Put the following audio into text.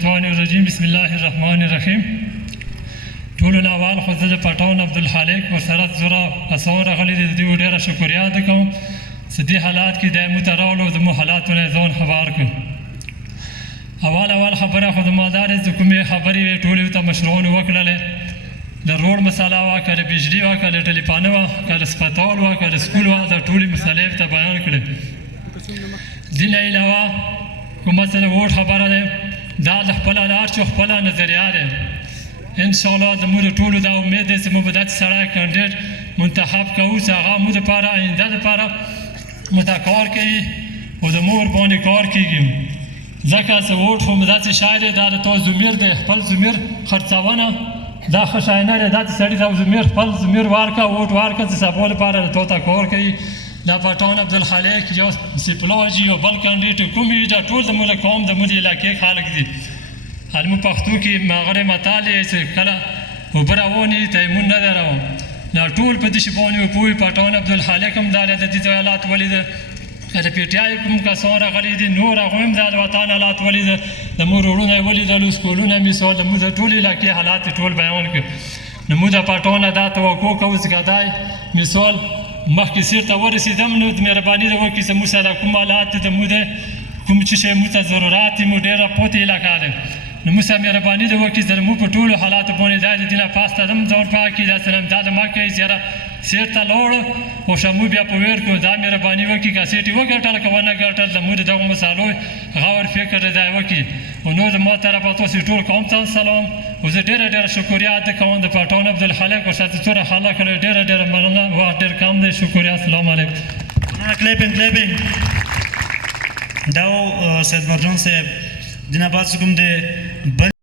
الشیطان الرجیم بسم الله الرحمن الرحیم. ټولو نه اول خو زه د پټاون عبدالخالق ورسره زوره اسوه راغلي دي، د دوی ډېره شکریا ادا کوم چې دې حالات کې دی موږ ته راغلو، زموږ حالاتو نه یې ځان خبر کړو. اول خبره خو زما دا ده چې کومې خبرې وې ټولې ورته مشرانو وکړلې، د روډ مسله وه، که د بجلي وه، که د ټلیفون وه، که د سپتال وه، که د سکول وه، دا ټولې مسلې ورته بیان کړې. دې نه علاوه کومه چې د ووټ خبره ده، دا د خپله د هر چا خپله نظریه ده. انشاءالله زموږ د ټولو دا امید دی چې موږ به داسې سړی کاندید منتخب کوو چې هغه موږ دپاره آینده دپاره موږ ته کار کوي او د مور باندې کار کېږي. ځکه چې ووټ خو داسې شی دی، دا د تا ضمیر دی، خپل ضمیر خرڅونه دا ښه شی نه دی. داسې سړي ته ضمیر خپل ضمیر ورکړه، ووټ ورکړه چې سبا لپاره د تا ته کار کوي. دا پټاون عبدالخالق یا سپلاجي یا بل کاندید کوم وي، دا ټول زموږ د قوم زموږ د علاقې خلک دي. زموږ پښتو کې هغه متل دی چې کله اوبه روانې تیمون نه دی روان. دا ټول په دې شي باندې وپوهوي. پټاون عبدالخالق هم دا د دې حالات ولیده، که د پی ټي آی کوم کسان راغلي دي، نور هغوی هم دا د وطن حالات ولیده، زموږ روډونه یې ولیدلو، سکولونه مثال زموږ د ټولې علاقې حالات یې ټول بیان کړي. نو موږ د پټاونه دا توقع کوو چې که دی مثال مخکې سیر ته ورسېدم، نو د مهرباني ده وکړي چې موږ سره کوم حالات دي، زموږ د کوم څه شی موږ ته ضرورت دي، موږ ډېره پوته علاقه ده. نو موږ سره مهرباني ده وکړي چې موږ په ټولو حالاتو باندې دا د دې نه پاسته هم ځان پاک کړي، داسې هم دا د ما کوي چې یاره سیر ته لاړو خو شمو بیا په ویر کړو. دا مهرباني وکړي که سیټ یې وګټل که ونه ګټل، زموږ د دغو مسالو غور فکر دا یې وکړي. او نو زما طرفه تاسې ټول قوم ته سلام، او زه ډېره شکریا ادا کوم د پټاون عبدالخالق ورسره چې څومره خلک ډېره مننه، وخت ډېر کم دی. شکریا، السلام علیکم. کلیپینګ دا و سید برجان صاحب. د نه بعد کوم د